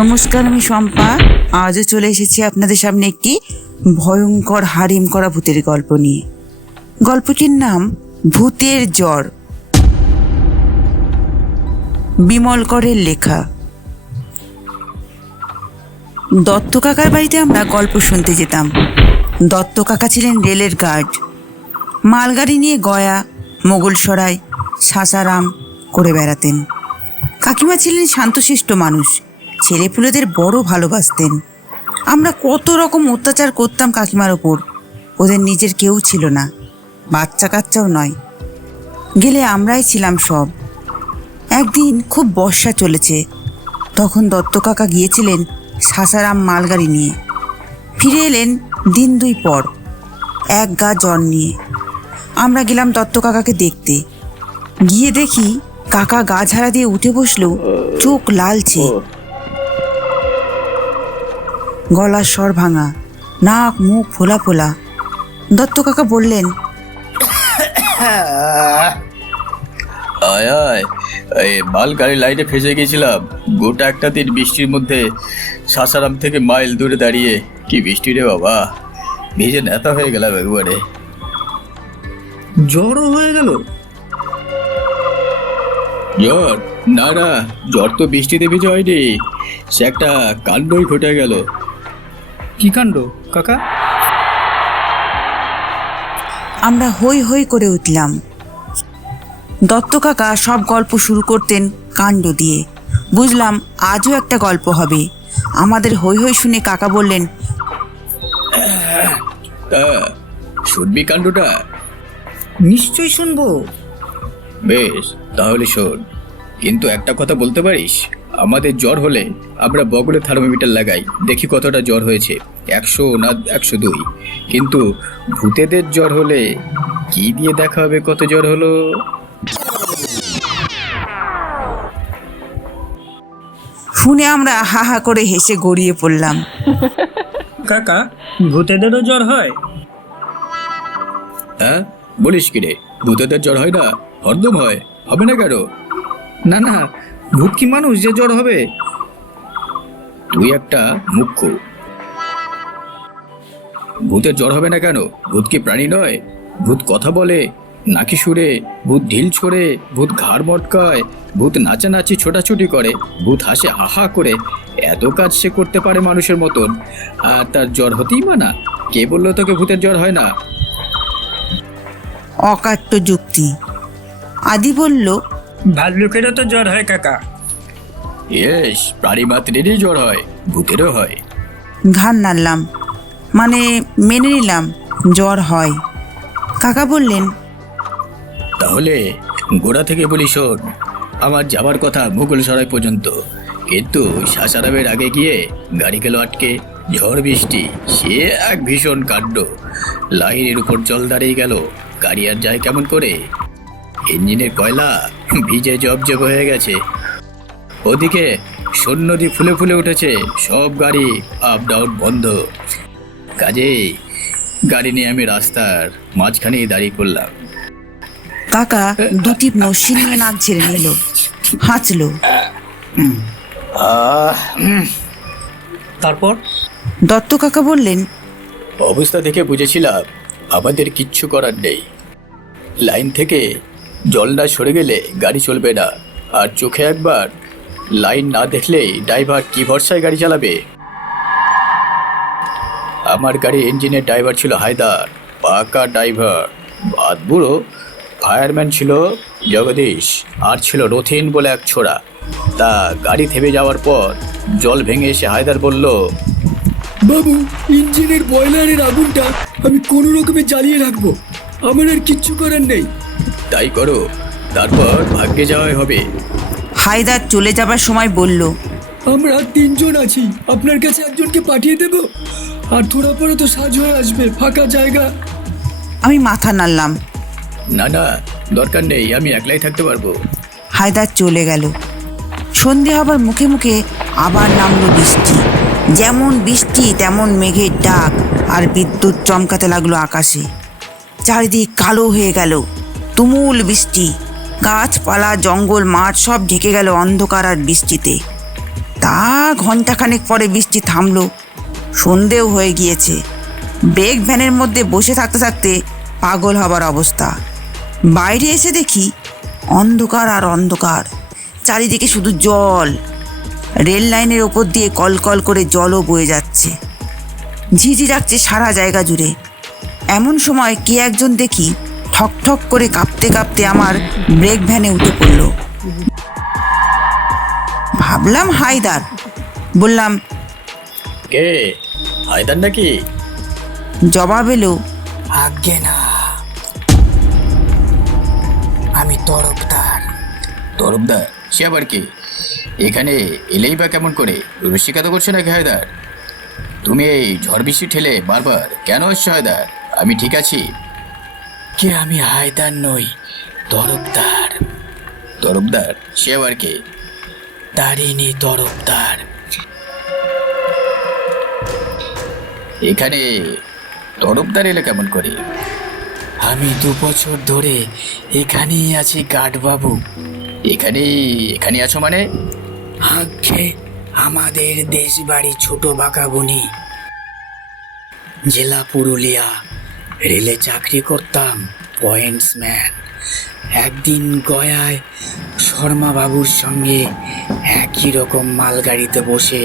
নমস্কার, আমি শম্পা। আজও চলে এসেছি আপনাদের সামনে একটি ভয়ঙ্কর হারিম করা ভূতের গল্প নিয়ে। গল্পটির নাম ভূতের জ্বর। বিমল করের লেখা। দত্ত কাকার বাড়িতে আমরা গল্প শুনতে যেতাম। দত্ত কাকা ছিলেন রেলের গার্ড। মালগাড়ি নিয়ে গয়া, মোগলসরাই, সাসারাম করে বেড়াতেন। কাকিমা ছিলেন শান্তশিষ্ট মানুষ, ছেলেপুলেদের বড় ভালোবাসতেন। আমরা কত রকম অত্যাচার করতাম কাকিমার ওপর। ওদের নিজের কেউ ছিল না, বাচ্চা কাচ্চাও নয়। গেলে আমরাই ছিলাম সব। একদিন খুব বর্ষা চলেছে, তখন দত্ত কাকা গিয়েছিলেন সাসারাম মালগাড়ি নিয়ে। ফিরে এলেন দিন দুই পর, এক গা জ্বর নিয়ে। আমরা গেলাম দত্ত কাকাকে দেখতে। গিয়ে দেখি কাকা গা ঝাড়া দিয়ে উঠে বসলো, চোখ লালচে, গলার স্বর ভাঙা, নাক মুখ ফোলা ফোলা। দত্ত কাকা বললেন, আয় আয়, এই মালগাড়ি লাইনে ফেসে গেছিলাম। গোটা একটা দিন বৃষ্টির মধ্যে সাসারাম থেকে মাইল দূরে দাঁড়িয়ে। কি বৃষ্টি রে বাবা, ভিজে নেতা হয়ে গেলাম একবারে। জ্বরও হয়ে গেল? জ্বর? না না, জ্বর তো বৃষ্টিতে ভিজে হয়নি, সে একটা কাণ্ডই ঘটে গেল। কি কাণ্ড কাকা? আমরা হই হই করে উঠলাম। দত্ত কাকা সব গল্প শুরু করতেন কাণ্ড দিয়ে। বুঝলাম আজও একটা গল্প হবে। আমাদের হই হই শুনে কাকা বললেন, তা শুনবি কাণ্ডটা? নিশ্চয়ই শুনবো। বেশ, তাহলে শোন। কিন্তু একটা কথা বলতে পারিস, আমাদের জ্বর হলে আমরা বগলে থার্মোমিটার লাগাই, দেখি কতটা জ্বর হয়েছে, 100 না 102। কিন্তু ভূতেদের জ্বর হলে কি দিয়ে দেখা হবে কত জ্বর হলো? শুনে আমরা হা হা করে হেসে গড়িয়ে পড়লাম। কাকা, ভূতেদেরও জ্বর হয়? হ্যাঁ, বলিস কি রে? ভূতেদের জ্বর হয় না? হরদম হয়, হবে না কেন? না না, ভূত কি মানুষ যে জ্বর হবে? তুই একটা মুখ্য। ভূতের জ্বর হবে না কেন? ভূত কি প্রাণী নয়? ভূত কথা বলে, নাকি সুরে, ভূত ঢিল ছোড়ে, ভূত ঘাড় মটকায়, ভূত নাচানাচি ছোটাছুটি করে, ভূত হাসে আহা করে। এত কাজ সে করতে পারে মানুষের মতন, আর তার জ্বর হতেই মানা? কে বললো তোকে ভূতের জ্বর হয় না? অকাট্য যুক্তি। আদি বলল, ভাল্লুকেরও তো জ্বর হয় কাকা। ইয়েস, প্রাণী মাত্রেরই জ্বর হয়, ভূতেরও হয়। ঘাড় নাড়লাম, মানে মেনে নিলাম জ্বর হয়। কাকা বললেন, তাহলে গোড়া থেকে বলি শোন। আমার যাবার কথা মুঘলসরাই পর্যন্ত, কিন্তু সাসারামের আগে গিয়ে গাড়ি গেল আটকে। ঝড় বৃষ্টি, সে এক ভীষণ কাণ্ড। লাইনের উপর জল দাঁড়িয়ে গেল, গাড়ি আর যায় কেমন করে? ইঞ্জিনের কয়লা ভিজে জবজব হয়ে গেছে। ওদিকে সৈন্যদি ফুলে ফুলে উঠেছে, সব গাড়ি আপ ডাউন বন্ধ। কাজেই গাড়ি নিয়ে আমি রাস্তার মাঝখানেই দাঁড়িয়ে পড়লাম। কাকা দুটি নস্যি নিয়ে নাক ঝেড়ে নিল, হাঁচলো। তারপর? দত্ত কাকা বললেন, অবস্থা দেখে বুঝেছিলাম আমাদের কিচ্ছু করার নেই। লাইন থেকে জল না সরে গেলে গাড়ি চলবে না, আর চোখে একবার লাইন না দেখলেই ড্রাইভার কি ভরসায় গাড়ি চালাবে? আমার গাড়ির ইঞ্জিনের ড্রাইভার ছিল হায়দার, পাকা ড্রাইভার, বাদ বুড়ো। ফায়ারম্যান ছিল জগদীশ, আর ছিল রথিন বলে এক ছোড়া। তা গাড়ি থেমে যাওয়ার পর জল ভেঙে এসে হায়দার বলল, বাবু, ইঞ্জিনের বয়লারের আগুনটা আমি কোনো রকমে জ্বালিয়ে রাখবো, আমার আর কিচ্ছু করার নেই। তাই করো, তারপর ভাগ্যে যাওয়াই হবে। হায়দার চলে যাবার সময় বলল, আমরা 3 জন আছি, আপনার কাছে একজনকে পাঠিয়ে দেব, আর থোড়া পরে তো সাজ হয়ে আসবে, ফাঁকা জায়গা। আমি মাথা নাড়লাম। না না, দরকার নেই, আমি একলাই থাকতে পারবো। হায়দার চলে গেল। সন্ধে হবার মুখে মুখে আবার নামলো বৃষ্টি। যেমন বৃষ্টি তেমন মেঘের ডাক, আর বিদ্যুৎ চমকাতে লাগলো আকাশে। চারিদিক কালো হয়ে গেল। তুমুল বৃষ্টি, গাছপালা, জঙ্গল, মাঠ সব ঢেকে গেল অন্ধকার আর বৃষ্টিতে। তা ঘন্টাখানেক পরে বৃষ্টি থামলো। সন্ধেও হয়ে গিয়েছে। ব্রেক ভ্যানের মধ্যে বসে থাকতে থাকতে পাগল হবার অবস্থা। বাইরে এসে দেখি অন্ধকার আর অন্ধকার, চারিদিকে শুধু জল। রেল লাইনের ওপর দিয়ে কলকল করে জলও বয়ে যাচ্ছে, ঝিঝি ডাকছে সারা জায়গা জুড়ে। এমন সময় কে একজন দেখি ঠক ঠক করে কাঁপতে কাঁপতে আমার ব্রেক ভ্যানে উঠে পড়ল। ভাবলাম হায়দার। বললাম, কে? হায়দার নাকি? জবাব এলো, আজ্ঞে না, আমি তরফদার। তরফদার? সে আবার কি? এখানে এলেই বা কেমন করে? রসিকতা করছো নাকি হায়দার? তুমি এই ঝড় বৃষ্টি ঠেলে বারবার কেন আসছো হায়দার? আমি ঠিক আছি। কে? আমি হায়দার নই, তরফদার। তরফদার? সে আবার কে? তারিণী তরফদার। এখানে তরফদার এলো কেমন করে? আমি 2 বছর ধরে এখানেই আছি গার্ড বাবু। এখানে আছো মানে? আগে আমাদের দেশ বাড়ি ছোট বাঁকাবনি, জেলা পুরুলিয়া। রেলে চাকরি করতাম, পয়েন্টসম্যান। একদিন গয়ায় শর্মা বাবুর সঙ্গে একই রকম মালগাড়িতে বসে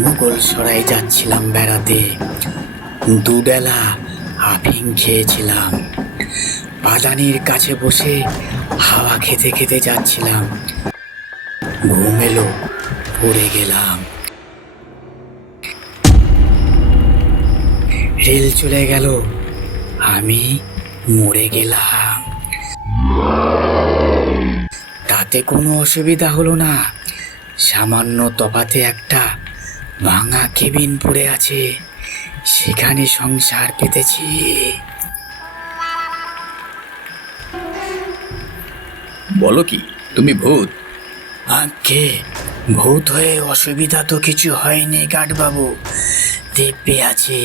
মুঘল সরাই যাচ্ছিলাম বেড়াতে। 2 বেলা আফিং খেয়েছিলাম। বাদানির কাছে বসে হাওয়া খেতে খেতে যাচ্ছিলাম। ঘুম এলো, পড়ে গেলাম। রেল চলে গেল, আমি মরে গেলাম। তাতে কোনো অসুবিধা হলো না। সামান্য তফাতে একটা ভাঙা কেবিন পড়ে আছে, সেখানে সংসার পেতেছি। বলো কি, তুমি ভূত? আগে ভূত হয়ে অসুবিধা তো কিছু হয়নি গার্ড বাবু। দিব্যি আছে,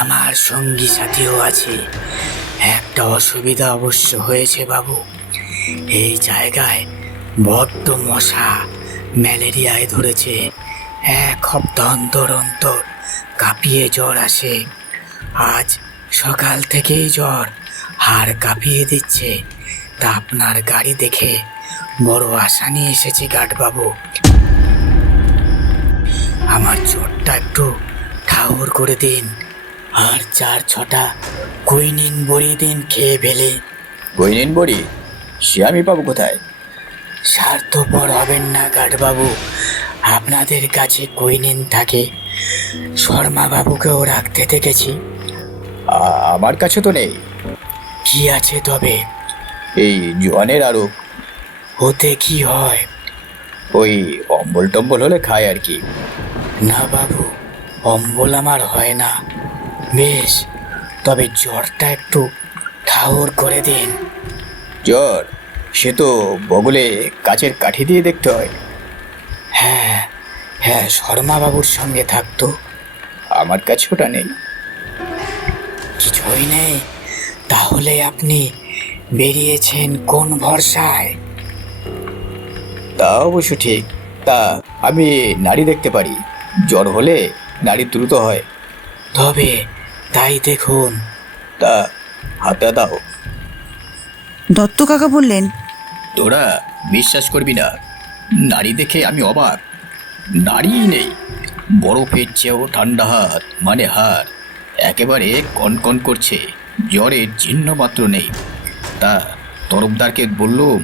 আমার সঙ্গী সাথীও আছে। একটা অসুবিধা অবশ্য হয়েছে বাবু। এই জায়গায় বড্ড মশা, ম্যালেরিয়ায় ধরেছে। 1 সপ্তাহ অন্তর অন্তর কাঁপিয়ে জ্বর আসে। আজ সকাল থেকেই জ্বর, হাড় কাঁপিয়ে দিচ্ছে। তা আপনার গাড়ি দেখে বড় আশা নিয়ে এসেছি গার্ড বাবু। আমার জ্বরটা একটু ঠাউর করে দিন, আর 4-6টা কুইনিন বড়ি দিন খেয়ে ফেলে। বইনিন বড়ি? সে আমি পাবো কোথায়? স্বার্থপর হবেন না গার্ড বাবু, আপনাদের কাছে কুইনিন থাকে। শর্মা বাবুকেও রাখতে দেখেছি। আমার কাছে তো নেই। কি আছে তবে? এই জোয়ানের আরো ওতে কি হয়? ওই অম্বল টম্বল হলে খায় আর কি। না বাবু, অম্বল আমার হয় না। বেশ, তবে জ্বরটা একটু ঠাউর করে দিন। জ্বর? সে তো বগলে কাচের কাঠি দিয়ে দেখতে হয়। হ্যাঁ হ্যাঁ, শর্মা বাবুর সঙ্গে থাকতো। আমার কাছে ওটা নেই। কিছুই নেই? তাহলে আপনি বেরিয়েছেন কোন ভরসায়? তা অবশ্য ঠিক। তা আমি নাড়ি দেখতে পারি। জ্বর হলে নাড়ি দ্রুত হয়। তবে তাই দেখুন। তা হাতে দাও। দত্ত কাকা বললেন, তোরা বিশ্বাস করবি না, নাড়ি দেখে আমি অবাক। নাড়ি নেই, বরফের চেয়েও ঠান্ডা হাত, মানে হাড় একেবারে কনকন করছে। জ্বরের চিহ্ন মাত্র নেই। তা তরফদারকে বললুম,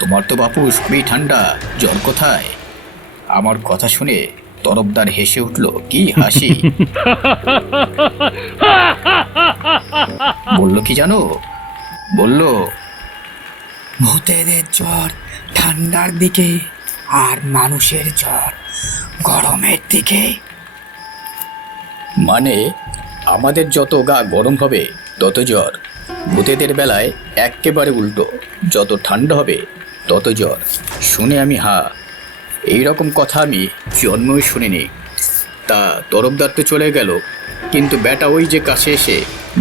তোমার তো বাপু সবই ঠান্ডা, জ্বর কোথায়? আমার কথা শুনে তরফদার হেসে উঠল। কি হাসি! বলল কি জানো? বলল, ভূতেদের জ্বর ঠান্ডার দিকে, আর মানুষের জ্বর গরমের দিকে। মানে আমাদের যত গা গরম হবে তত জ্বর, ভূতেদের বেলায় একেবারে উল্টো। যত ঠান্ডা হবে তত জ্বর। শুনে আমি এই রকম কথা আমি জন্মই শুনিনি। তা তরফদার তো চলে গেল, কিন্তু বেটা ওই যে কাছে এসে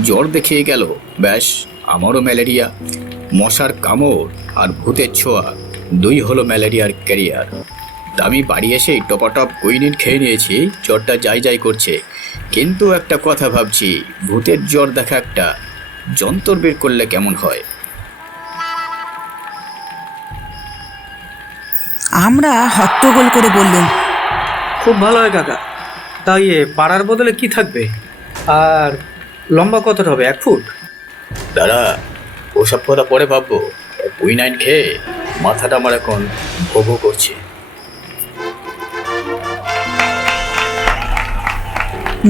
জ্বর দেখিয়ে গেল। ব্যাস, আমারও ম্যালেরিয়া। মশার কামড় আর ভূতের ছোঁয়া, 2 হলো ম্যালেরিয়ার ক্যারিয়ার। তা আমি বাড়ি এসে টপাটপ কুইনিন খেয়ে নিয়েছি, জ্বরটা যাই যাই করছে। কিন্তু একটা কথা ভাবছি, ভূতের জ্বর দেখা একটা যন্তর বের করলে কেমন হয়? আমরা হট্টগোল করে বললুম, খুব ভালো হয় কাকা। তাই পাড়ার বদলে কি থাকবে? আর লম্বা কতটা হবে, 1 ফুট? দাদা, ওসব কথা পরে ভাববো। কুইনাইন খেয়ে মাথাটা আমার এখন ভোগো করছে।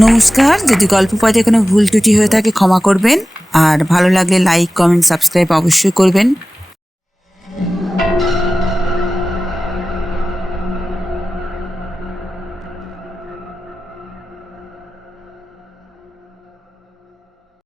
নমস্কার। যদি গল্প পাঠে কোনো ভুল ত্রুটি হয়ে থাকে ক্ষমা করবেন, আর ভালো লাগলে লাইক, কমেন্ট, সাবস্ক্রাইব অবশ্যই করবেন।